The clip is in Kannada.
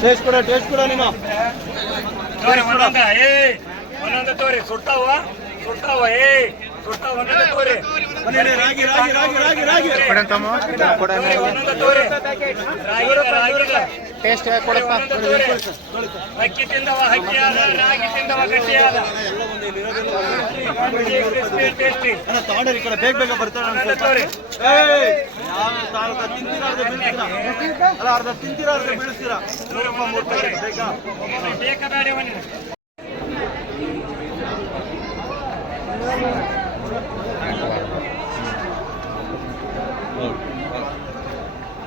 ಟೇಸ್ಟ್ ಕೊಡ ಟೇಸ್ಟ್ ಕೊಡ ನೀನು. ತೋರಿ ಒಂದೊಂದ ಏ ಒಂದೊಂದ ತೋರಿ ಸುಟ್ಟಾವ ಸುಟ್ಟಾವ ಏ ಸುಟ್ಟಾವ ಒಂದೊಂದ ತೋರಿ. ರಾಗಿ ರಾಗಿ ರಾಗಿ ರಾಗಿ ರಾಗಿ. ತೋರಿ ಒಂದೊಂದ ತೋರಿ. ರಾಗಿಲ್ಲ ಟೇಸ್ಟ್ ಕೊಡಪ್ಪ? ಅಕ್ಕಿ ತಿಂದವ ಹಕ್ಕಿಯಾದ ಆದ ರಾಗಿ ತಿಂದವ ಗಟ್ಟಿಯಾದ ಆದ. ಟೇಸ್ಟಿ ತಗೊಂಡ್ರಿ ಈ ಕಡೆ ಬೇಗ ಬೇಗ ಬರ್ತಾರೆ ಅರ್ಧ ತಿಂತೀರಾ ಅರ್ಧ ಬೀಳ್ತೀರಾ? ಅಲ್ಲ ಅರ್ಧ ತಿಂತೀರಾ ಅರ್ಧ ಬೀಳಿಸ್ತೀರಾ ನೂರಪ್ಪ ಮೂರು ಪ್ಯಾಕೆಟ್ ಬೇಕಾ?